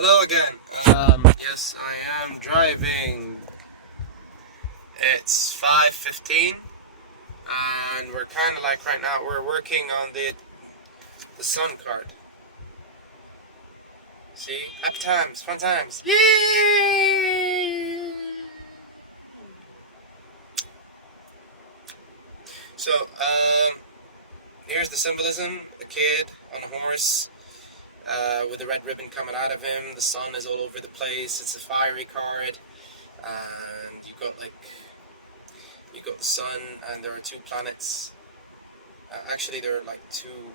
Hello again. Yes, I am driving. It's 5:15, and we're kind of like right now. We're working on the sun card. See, happy times, fun times. Yay! So, here's the symbolism: a kid on a horse. With a red ribbon coming out of him, the sun is all over the place. It's a fiery card, and you got the sun, and there are two planets. Actually, there are like two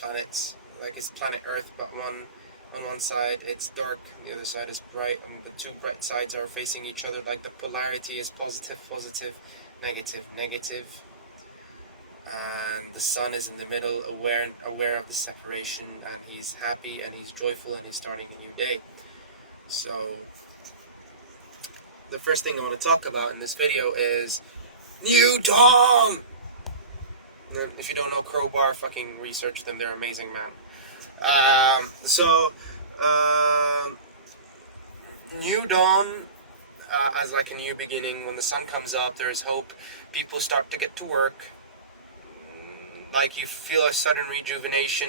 planets. Like it's planet Earth, but one on one side it's dark, and the other side is bright, and the two bright sides are facing each other. Like the polarity is positive, positive, negative, negative, and the sun is in the middle, aware of the separation, and he's happy and he's joyful and he's starting a new day. So the first thing I want to talk about in this video is New Dawn. If you don't know Crowbar, fucking research them. They're amazing, man. New Dawn, as like a new beginning. When the sun comes up, there is hope. People start to get to work. Like you feel a sudden rejuvenation.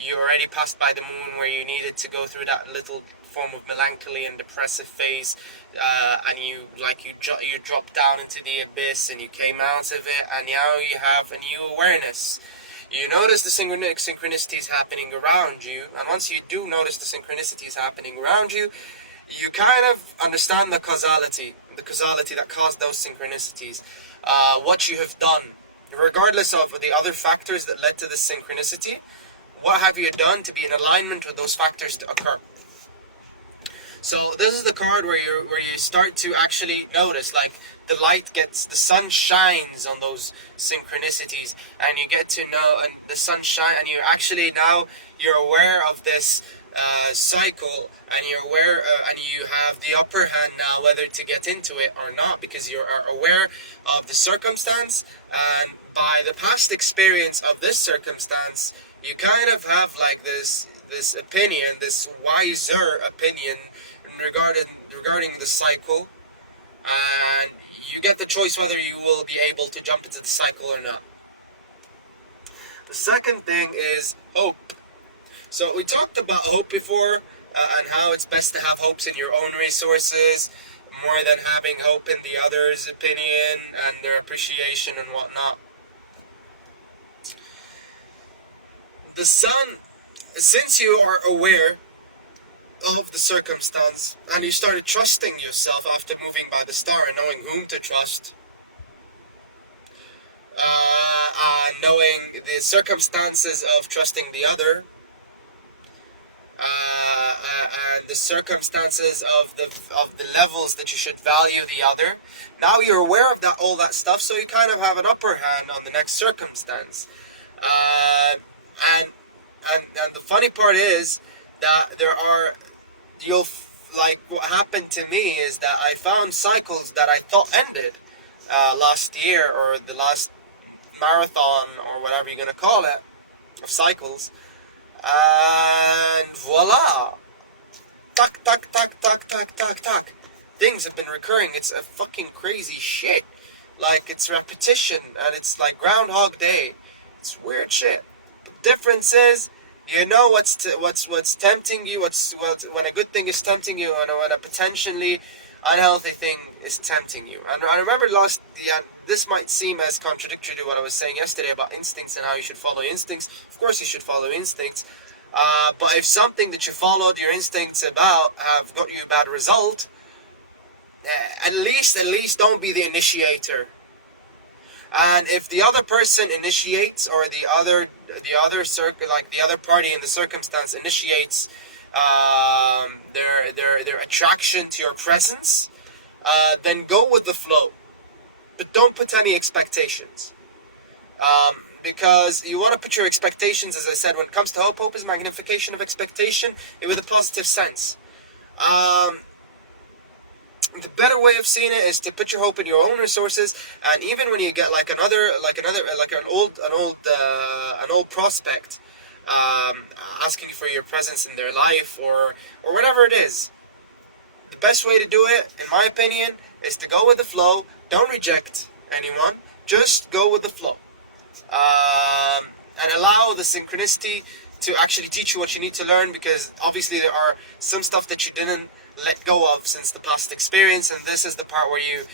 You already passed by the moon where you needed to go through that little form of melancholy and depressive phase, and you dropped down into the abyss and you came out of it, and now you have a new awareness. You notice the synchronicities happening around you, and once you do notice the synchronicities happening around you, you kind of understand the causality that caused those synchronicities, what you have done, regardless of the other factors that led to this synchronicity. What have you done to be in alignment with those factors to occur? So this is the card where you start to actually notice, like the sun shines on those synchronicities, and you get to know, and the sun shine, and you're aware of this cycle, and you're aware, and you have the upper hand now whether to get into it or not, because you are aware of the circumstance, and by the past experience of this circumstance, you kind of have like this opinion, this wiser opinion regarding the cycle, and you get the choice whether you will be able to jump into the cycle or not. The second thing is hope. So we talked about hope before, and how it's best to have hopes in your own resources more than having hope in the other's opinion and their appreciation and whatnot. The sun, since you are aware of the circumstance and you started trusting yourself after moving by the star and knowing whom to trust, and knowing the circumstances of trusting the other, and the circumstances of the levels that you should value the other. Now you're aware of all that stuff, so you kind of have an upper hand on the next circumstance. And the funny part is that what happened to me is that I found cycles that I thought ended last year, or the last marathon, or whatever you're gonna call it, of cycles, and voila, tuck tuck tuck tuck tuck tuck tuck, things have been recurring. It's a fucking crazy shit. Like, it's repetition, and it's like Groundhog Day. It's weird shit. The difference is, you know what's tempting you, when a good thing is tempting you, and when a potentially unhealthy thing is tempting you. And I remember this might seem as contradictory to what I was saying yesterday about instincts and how you should follow instincts. Of course you should follow instincts, but if something that you followed your instincts about have got you a bad result, at least don't be the initiator. And if the other person initiates, or the other party in the circumstance initiates their attraction to your presence, then go with the flow, but don't put any expectations, because you want to put your expectations, as I said, when it comes to hope is magnification of expectation with a positive sense. The better way of seeing it is to put your hope in your own resources, and even when you get an old prospect, asking for your presence in their life, or whatever it is. The best way to do it, in my opinion, is to go with the flow. Don't reject anyone. Just go with the flow. And allow the synchronicity to actually teach you what you need to learn, because obviously there are some stuff that you didn't let go of since the past experience, and this is the part where you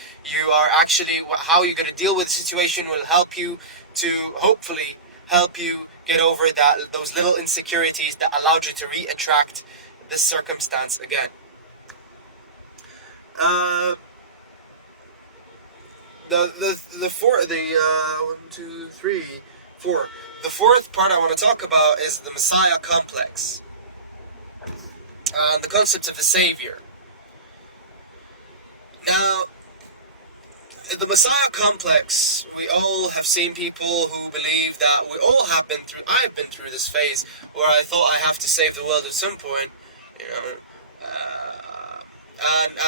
are actually, how you're going to deal with the situation will help you to hopefully help you get over those little insecurities that allowed you to re-attract this circumstance again. The fourth part I want to talk about is the Messiah complex, the concept of the Savior. Now, the Messiah complex, we all have seen people who believe that I have been through this phase where I thought I have to save the world at some point, you know,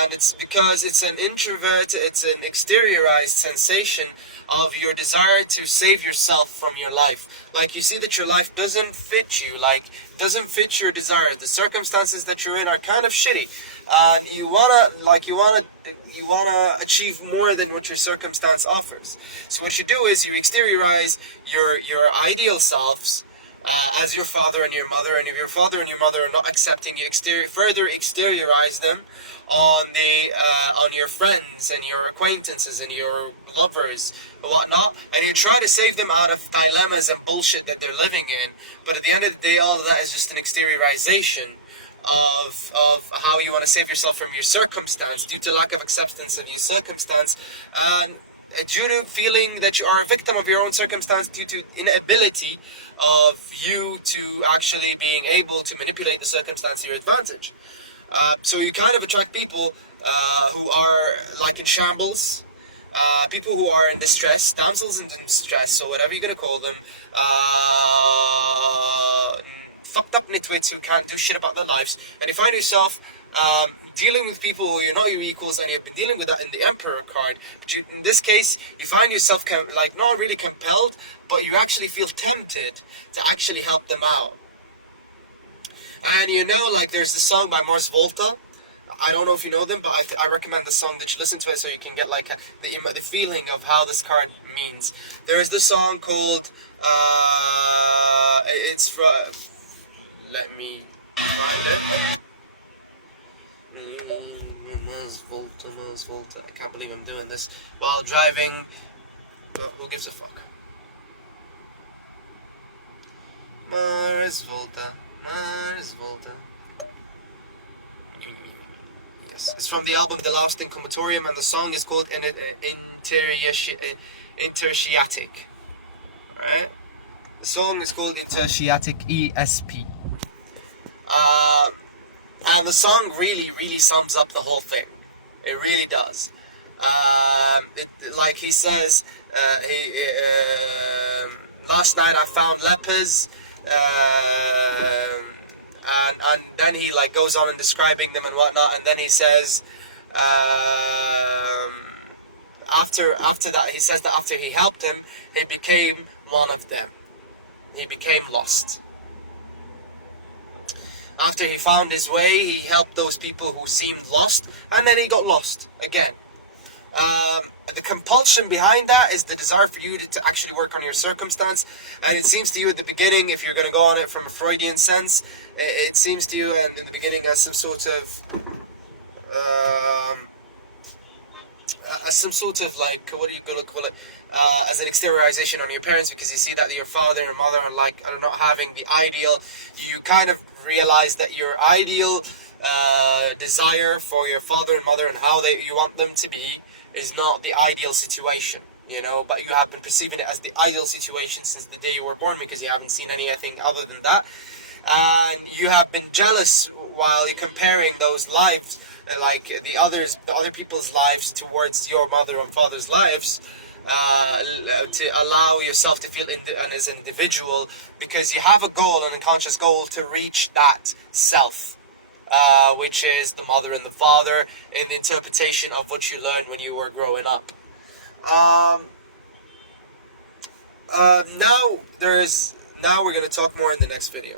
and it's because it's an exteriorized sensation of your desire to save yourself from your life. Like, you see that your life doesn't fit you, doesn't fit your desires. The circumstances that you're in are kind of shitty, and you wanna achieve more than what your circumstance offers. So what you do is you exteriorize your ideal selves as your father and your mother, and if your father and your mother are not accepting, you further exteriorize them on your friends and your acquaintances and your lovers and whatnot, and you try to save them out of dilemmas and bullshit that they're living in. But at the end of the day, all of that is just an exteriorization of how you want to save yourself from your circumstance due to lack of acceptance of your circumstance, and due to feeling that you are a victim of your own circumstance due to inability of you to actually being able to manipulate the circumstance to your advantage. So you kind of attract people who are like in shambles, people who are in distress, damsels in distress, or whatever you're going to call them, fucked up nitwits who can't do shit about their lives, and you find yourself dealing with people who you're not your equals, and you've been dealing with that in the Emperor card. But in this case, you find yourself not really compelled, but you actually feel tempted to actually help them out. And there's this song by Mars Volta. I don't know if you know them, but I recommend the song that you listen to it so you can get the feeling of how this card means. There is this song called it's from, let me find it. Mars Volta. I can't believe I'm doing this while driving. Who gives a fuck? Mars Volta. Yes, it's from the album The Lost in Comatorium, and the song is called Intersiatic. Right? The song is called Intersiatic, ESP. And the song really, really sums up the whole thing. It really does. Like he says, last night I found lepers, and then he goes on and describing them and whatnot, and then he says, after that, he says that after he helped him, he became one of them. He became lost. After he found his way, he helped those people who seemed lost, and then he got lost again. The compulsion behind that is the desire for you to actually work on your circumstance, and it seems to you at the beginning, if you're going to go on it from a Freudian sense, it seems to you in the beginning as some sort of what are you going to call it, as an exteriorization on your parents, because you see that your father and mother are not having the ideal. You kind of realize that your ideal desire for your father and mother and how you want them to be is not the ideal situation, but you have been perceiving it as the ideal situation since the day you were born, because you haven't seen anything other than that, and you have been jealous while you're comparing those lives, the other people's lives towards your mother and father's lives, to allow yourself to feel as an individual, because you have a goal, an unconscious goal, to reach that self, which is the mother and the father in the interpretation of what you learned when you were growing up. Now there's Now we're going to talk more in the next video.